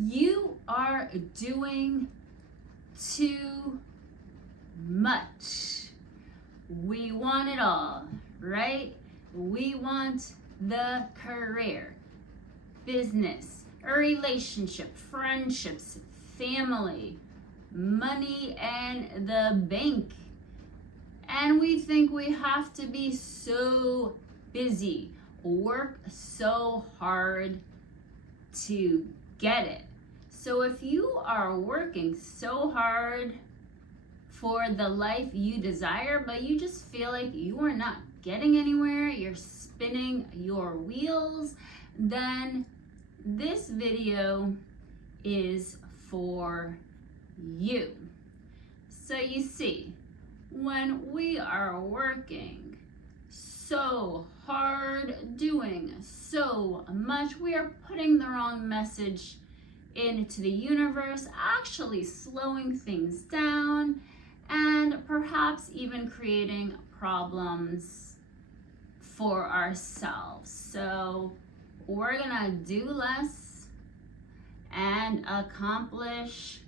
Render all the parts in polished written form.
You are doing too much. We want it all, right? We want the career, business, a relationship, friendships, family, money, and the bank. And we think we have to be so busy, work so hard to get it. So if you are working so hard for the life you desire, but you just feel like you are not getting anywhere, you're spinning your wheels, then this video is for you. So you see, when we are working so hard, doing so much, we are putting the wrong message into the universe, actually slowing things down and perhaps even creating problems for ourselves. So we're gonna do less and accomplish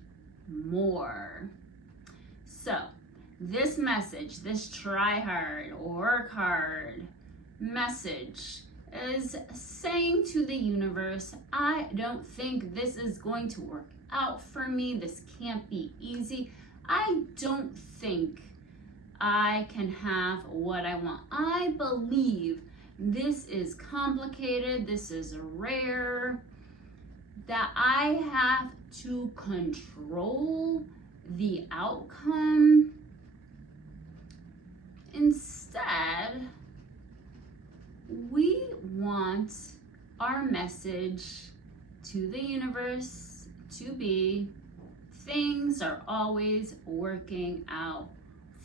more. So this message, this try hard, work hard message is saying to the universe, I don't think this is going to work out for me. This can't be easy. I don't think I can have what I want. I believe this is complicated, this is rare, that I have to control the outcome. Instead, we want our message to the universe to be, things are always working out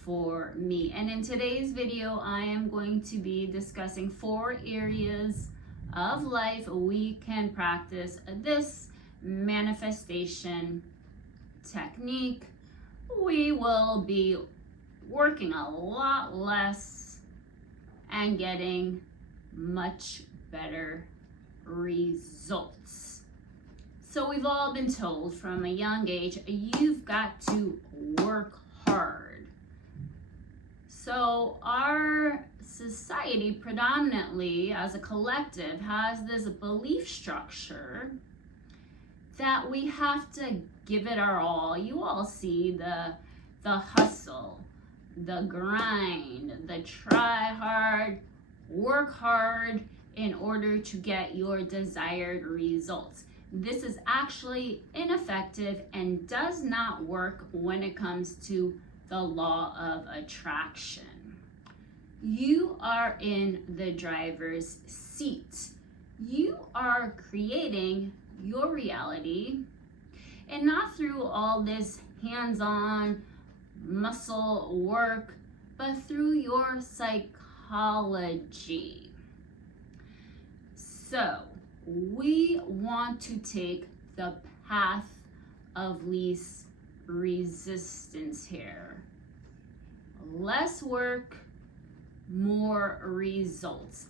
for me. And in today's video, I am going to be discussing 4 areas of life we can practice this manifestation technique. We will be working a lot less and getting much better results. So we've all been told from a young age, you've got to work hard. So our society predominantly as a collective has this belief structure that we have to give it our all. You all see the hustle, the grind, the try hard, work hard in order to get your desired results. This is actually ineffective and does not work when it comes to the law of attraction. You are in the driver's seat. You are creating your reality, and not through all this hands-on muscle work, but through your psychology. So we want to take the path of least resistance here. Less work, more results.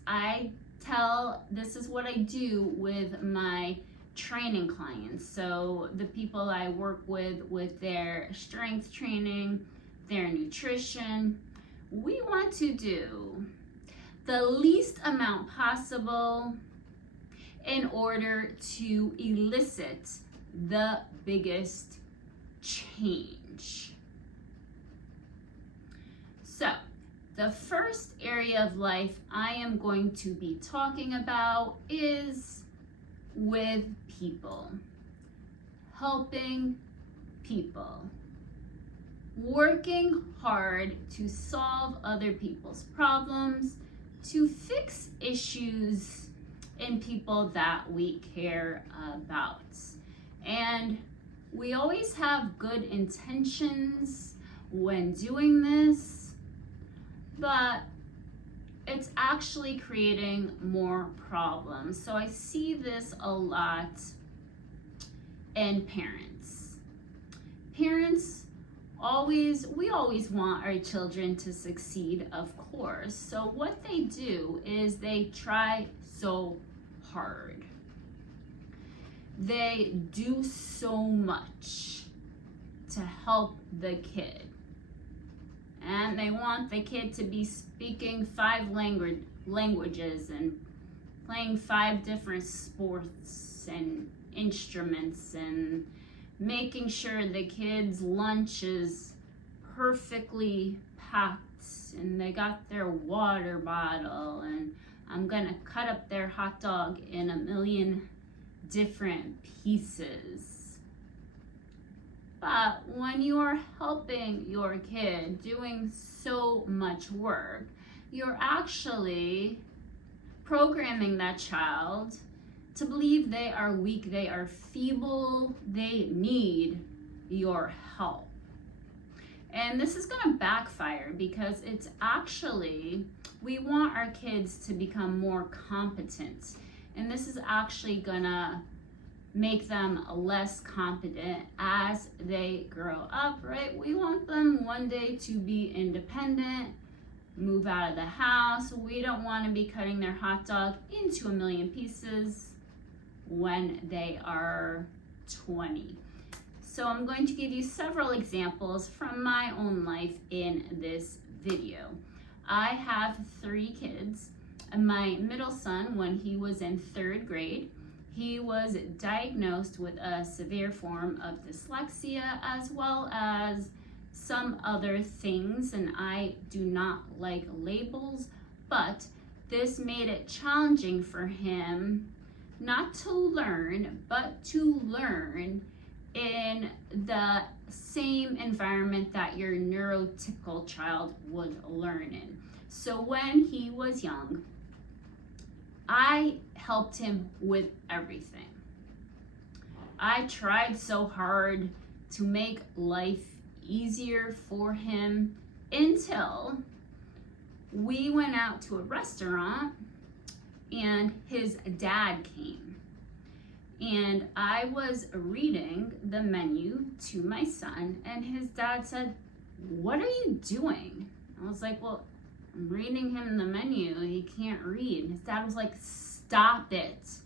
This is what I do with my training clients. So the people I work with their strength training, their nutrition, we want to do the least amount possible in order to elicit the biggest change. So the first area of life I am going to be talking about is with people, helping people, working hard to solve other people's problems, to fix issues in people that we care about. And we always have good intentions when doing this, but it's actually creating more problems. So I see this a lot in parents. We always want our children to succeed, of course. So what they do is they try so hard. they do so much to help the kid. And they want the kid to be speaking 5 languages and playing 5 different sports and instruments and making sure the kid's lunch is perfectly packed and they got their water bottle, and I'm gonna cut up their hot dog in a million different pieces. But when you are helping your kid doing so much work, you're actually programming that child to believe they are weak, they are feeble, they need your help. And this is gonna backfire because it's actually, we want our kids to become more competent. And this is actually gonna make them less competent as they grow up, right? We want them one day to be independent, move out of the house. We don't want to be cutting their hot dog into a million pieces when they are 20. So I'm going to give you several examples from my own life in this video. I have 3 kids. My middle son, when he was in 3rd grade, he was diagnosed with a severe form of dyslexia as well as some other things, and I do not like labels, but this made it challenging for him not to learn, but to learn in the same environment that your neurotypical child would learn in. So when he was young, I helped him with everything. I tried so hard to make life easier for him until we went out to a restaurant and his dad came. And I was reading the menu to my son, and his dad said, "What are you doing?" I was like, "Well, I'm reading him the menu. He can't read." And his dad was like, "Stop it.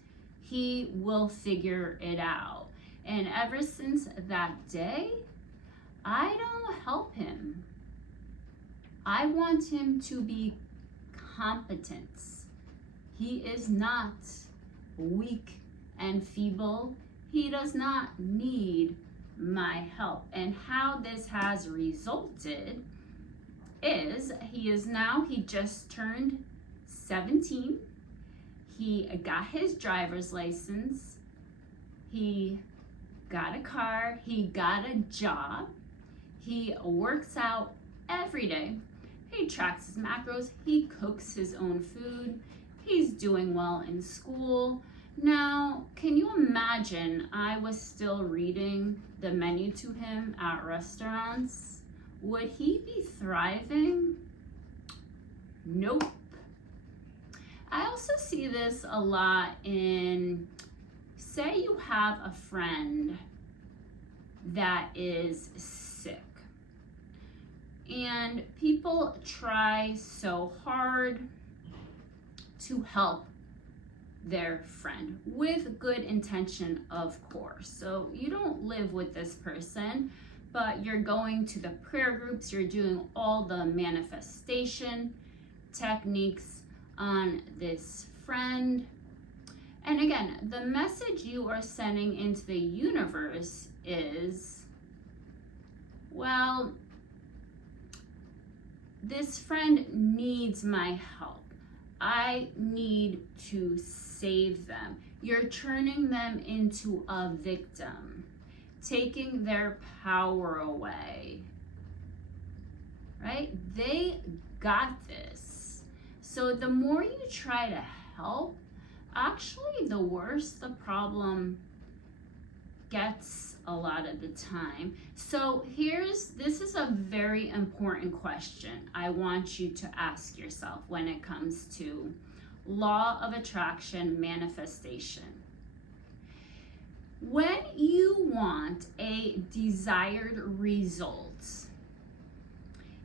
He will figure it out." And ever since that day, I don't help him. I want him to be competent. He is not weak and feeble. He does not need my help. And how this has resulted is he just turned 17. He got his driver's license. He got a car. He got a job. He works out every day. He tracks his macros. He cooks his own food. He's doing well in school. Now, can you imagine I was still reading the menu to him at restaurants? Would he be thriving? Nope. I also see this a lot in, say you have a friend that is sick, and people try so hard to help their friend with good intention, of course. So you don't live with this person, but you're going to the prayer groups, you're doing all the manifestation techniques on this friend. And again, the message you are sending into the universe is, well, this friend needs my help. I need to save them. You're turning them into a victim, taking their power away, right? They got this. So the more you try to help, actually the worse the problem gets a lot of the time. So this is a very important question I want you to ask yourself when it comes to law of attraction manifestation. When you want a desired result,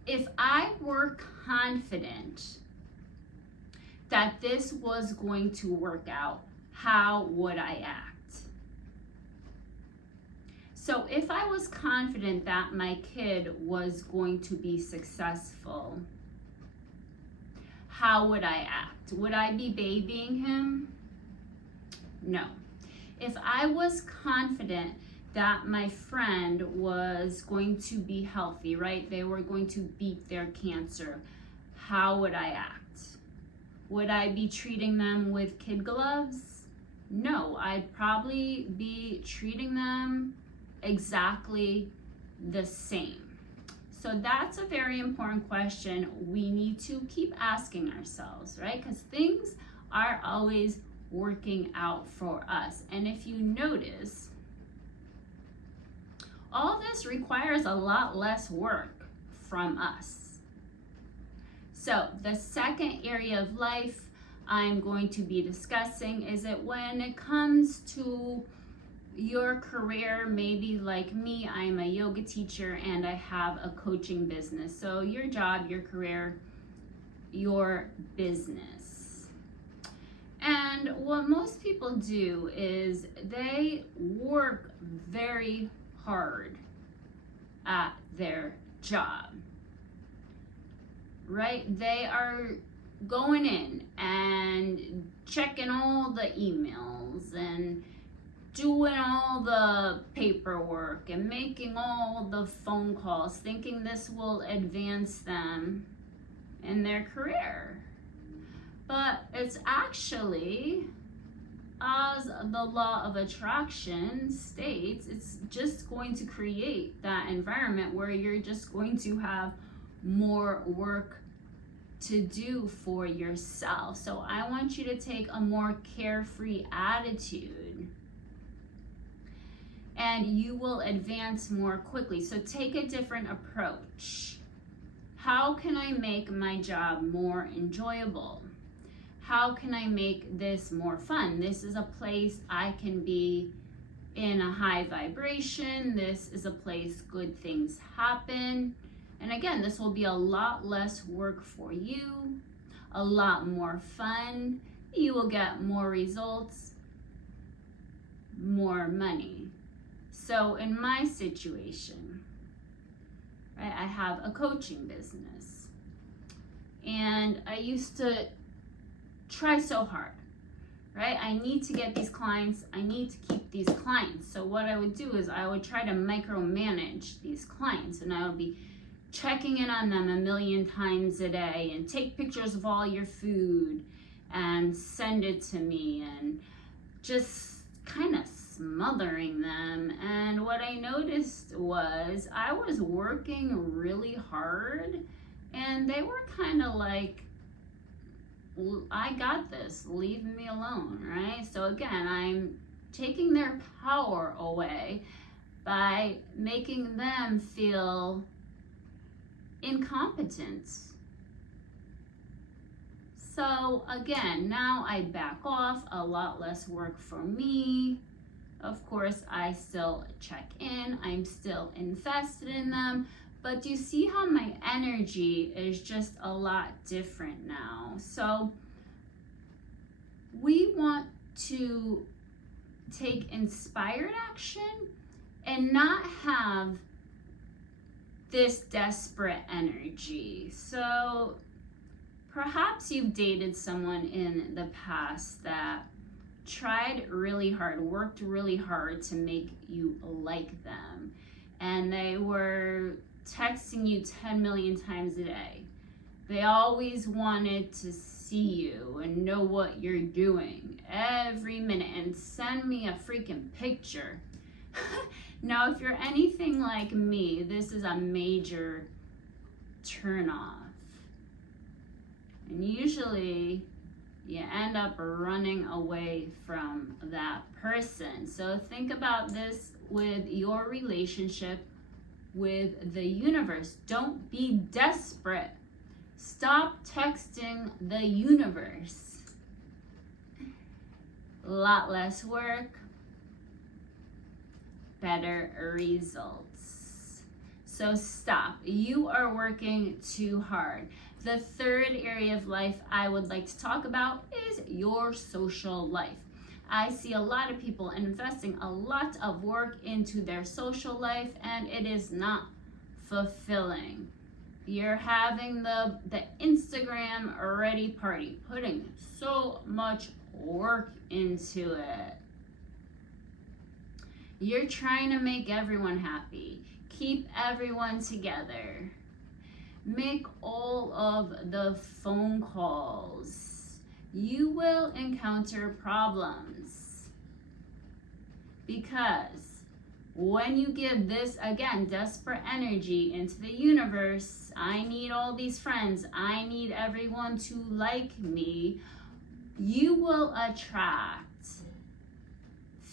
if I were confident that this was going to work out, how would I act? So if I was confident that my kid was going to be successful, how would I act? Would I be babying him? No. If I was confident that my friend was going to be healthy, right? They were going to beat their cancer, how would I act? Would I be treating them with kid gloves? No, I'd probably be treating them exactly the same. So that's a very important question we need to keep asking ourselves, right? Because things are always working out for us. And if you notice, all this requires a lot less work from us. So the second area of life I'm going to be discussing is that when it comes to your career, maybe like me, I'm a yoga teacher and I have a coaching business. So your job, your career, your business. And what most people do is they work very hard at their job, right? They are going in and checking all the emails and doing all the paperwork and making all the phone calls, thinking this will advance them in their career. But it's actually, as the law of attraction states, it's just going to create that environment where you're just going to have more work to do for yourself. So I want you to take a more carefree attitude and you will advance more quickly. So take a different approach. How can I make my job more enjoyable? How can I make this more fun? This is a place I can be in a high vibration. This is a place good things happen. And again, this will be a lot less work for you, a lot more fun. You will get more results, more money. So in my situation, right, I have a coaching business. And I used to try so hard, right? I need to get these clients. I need to keep these clients. So what I would do is I would try to micromanage these clients, and I would be checking in on them 1,000,000 times a day and take pictures of all your food and send it to me and just kind of smothering them. And what I noticed was I was working really hard and they were kind of like, I got this, leave me alone, right? So again, I'm taking their power away by making them feel incompetent. So again, now I back off, a lot less work for me. Of course, I still check in, I'm still invested in them, but do you see how my energy is just a lot different now? So we want to take inspired action and not have this desperate energy. So perhaps you've dated someone in the past that tried really hard, worked really hard to make you like them, and they were texting you 10 million times a day. They always wanted to see you and know what you're doing every minute and send me a freaking picture. Now, if you're anything like me, this is a major turnoff. And usually you end up running away from that person. So think about this with your relationship with the universe. Don't be desperate. Stop texting the universe. A lot less work, better results. So stop. You are working too hard. The third area of life I would like to talk about is your social life. I see a lot of people investing a lot of work into their social life, and it is not fulfilling. You're having the Instagram ready party, putting so much work into it. You're trying to make everyone happy, keep everyone together, make all of the phone calls. You will encounter problems because when you give this, again, desperate energy into the universe, I need all these friends, I need everyone to like me, you will attract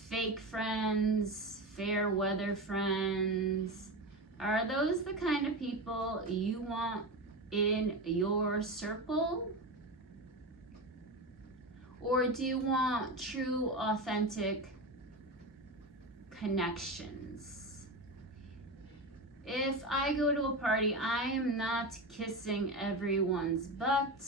fake friends, fair weather friends. Are those the kind of people you want in your circle? Or do you want true, authentic connections? If I go to a party, I am not kissing everyone's butt.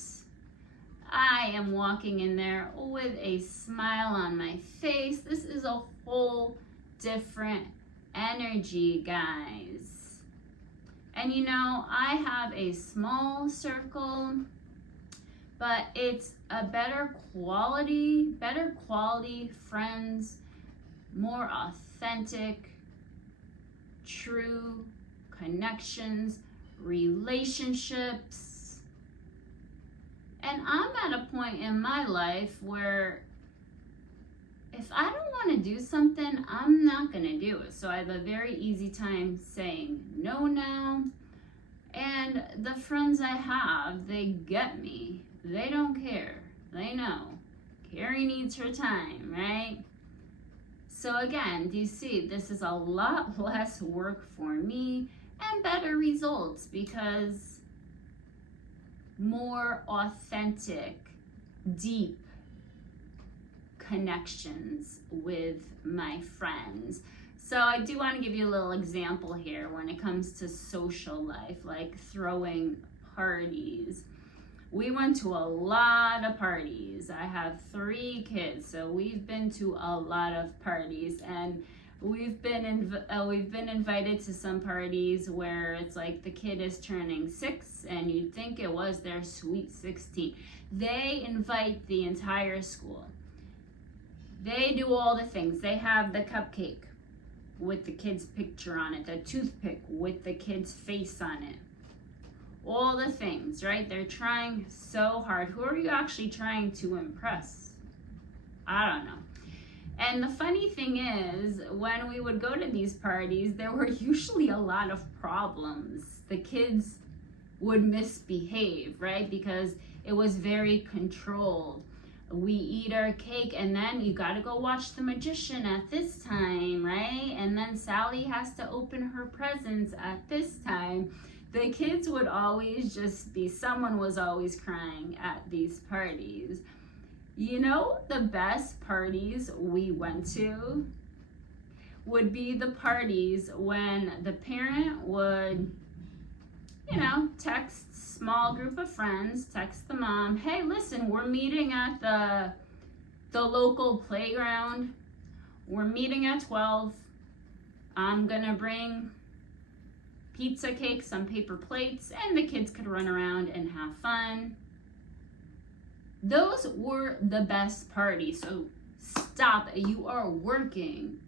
I am walking in there with a smile on my face. This is a whole different energy, guys. And you know, I have a small circle, but it's a better quality friends, more authentic, true connections, relationships. And I'm at a point in my life where if I don't want to do something, I'm not going to do it. So I have a very easy time saying no now. And the friends I have, they get me. They don't care. They know. Carrie needs her time, right? So again, do you see, this is a lot less work for me and better results because more authentic, deep connections with my friends. So I do want to give you a little example here when it comes to social life, like throwing parties. We went to a lot of parties. I have 3 kids, so we've been to a lot of parties, and we've been invited to some parties where it's like the kid is turning 6 and you'd think it was their sweet 16. They invite the entire school. They do all the things. They have the cupcake with the kid's picture on it, the toothpick with the kid's face on it. All the things, right? They're trying so hard. Who are you actually trying to impress? I don't know. And the funny thing is, when we would go to these parties, there were usually a lot of problems. The kids would misbehave, right? Because it was very controlled. We eat our cake and then you gotta go watch the magician at this time, right? And then Sally has to open her presents at this time. The kids would always just be, someone was always crying at these parties. You know, the best parties we went to would be the parties when the parent would, you know, text small group of friends, text the mom, hey, listen, we're meeting at the local playground. We're meeting at 12. I'm gonna bring pizza cake, some paper plates, and the kids could run around and have fun. Those were the best parties. So stop. You are working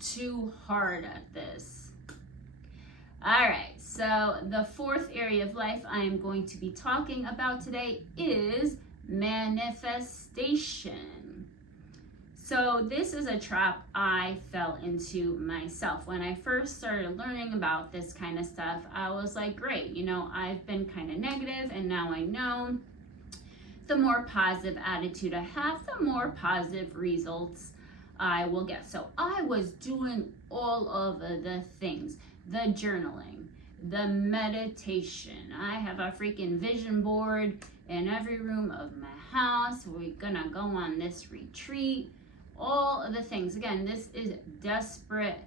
too hard at this. All right. So the 4th area of life I am going to be talking about today is manifestation. So this is a trap I fell into myself. When I first started learning about this kind of stuff, I was like, great, you know, I've been kind of negative and now I know. The more positive attitude I have, the more positive results I will get. So I was doing all of the things, the journaling, the meditation. I have a freaking vision board in every room of my house. We're gonna go on this retreat, all of the things. Again, this is desperate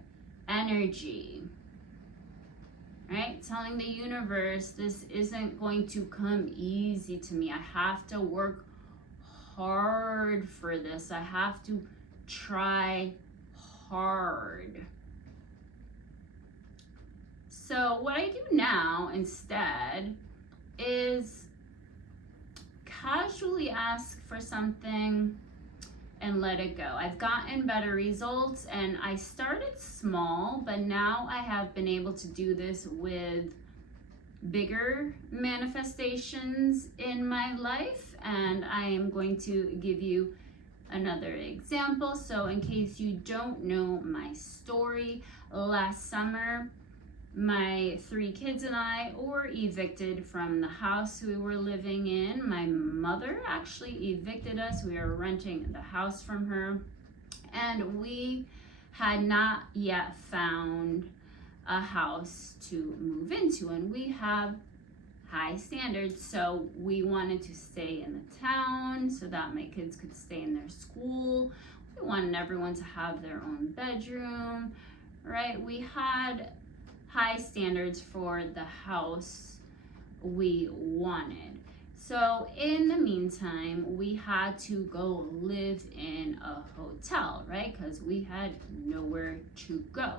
energy. Right? Telling the universe this isn't going to come easy to me. I have to work hard for this. I have to try hard. So what I do now instead is casually ask for something and let it go. I've gotten better results, and I started small, but now I have been able to do this with bigger manifestations in my life, and I am going to give you another example. So in case you don't know my story, last summer my 3 kids and I were evicted from the house we were living in. My mother actually evicted us. We were renting the house from her, and we had not yet found a house to move into, and we have high standards, so we wanted to stay in the town so that my kids could stay in their school. We wanted everyone to have their own bedroom, right? We had high standards for the house we wanted. So in the meantime, we had to go live in a hotel, right? Because we had nowhere to go.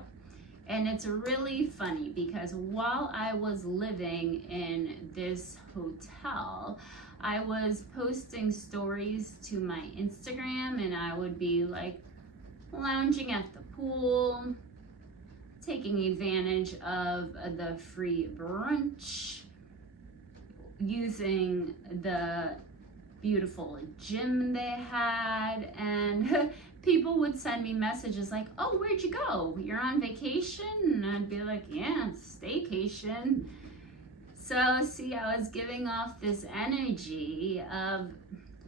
And it's really funny because while I was living in this hotel, I was posting stories to my Instagram, and I would be like lounging at the pool, taking advantage of the free brunch, using the beautiful gym they had, and people would send me messages like, oh, where'd you go? You're on vacation? And I'd be like, yeah, staycation. So see, I was giving off this energy of,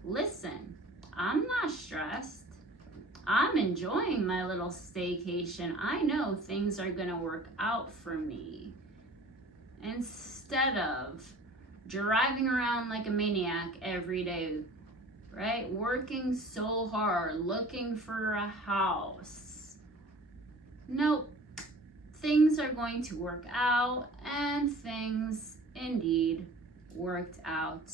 listen, I'm not stressed. I'm enjoying my little staycation. I know things are gonna work out for me. Instead of driving around like a maniac every day, right? Working so hard, looking for a house. Nope. Things are going to work out, and things indeed worked out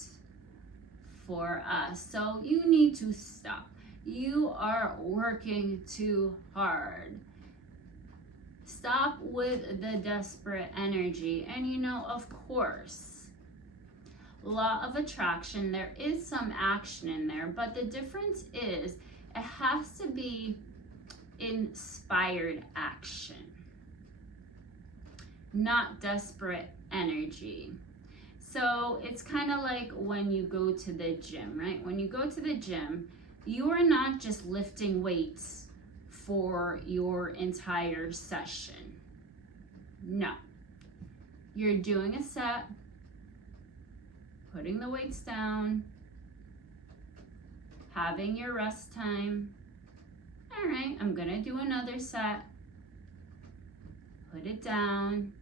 for us. So you need to stop. You are working too hard. Stop with the desperate energy. And you know, of course, law of attraction, there is some action in there, but the difference is it has to be inspired action, not desperate energy. So it's kind of like when you go to the gym, right? When you go to the gym, you are not just lifting weights for your entire session. No. You're doing a set, putting the weights down, having your rest time. All right, I'm gonna do another set. Put it down,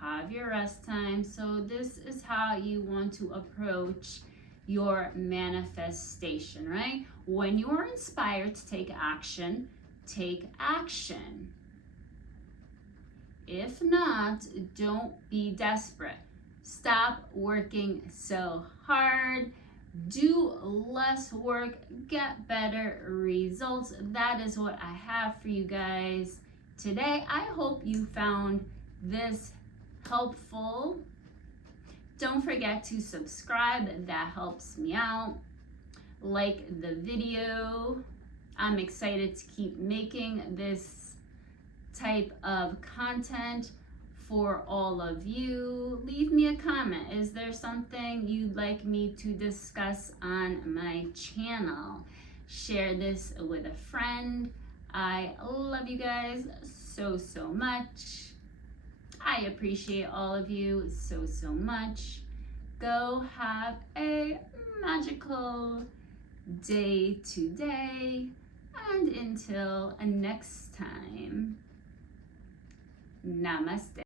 have your rest time. So this is how you want to approach your manifestation, right? When you are inspired to take action, take action. If not, don't be desperate. Stop working so hard. Do less work, get better results. That is what I have for you guys today. I hope you found this helpful. Don't forget to subscribe, that helps me out. Like the video. I'm excited to keep making this type of content for all of you. Leave me a comment. Is there something you'd like me to discuss on my channel? Share this with a friend. I love you guys so much. I appreciate all of you so much. Go have a magical day today, and until next time, namaste.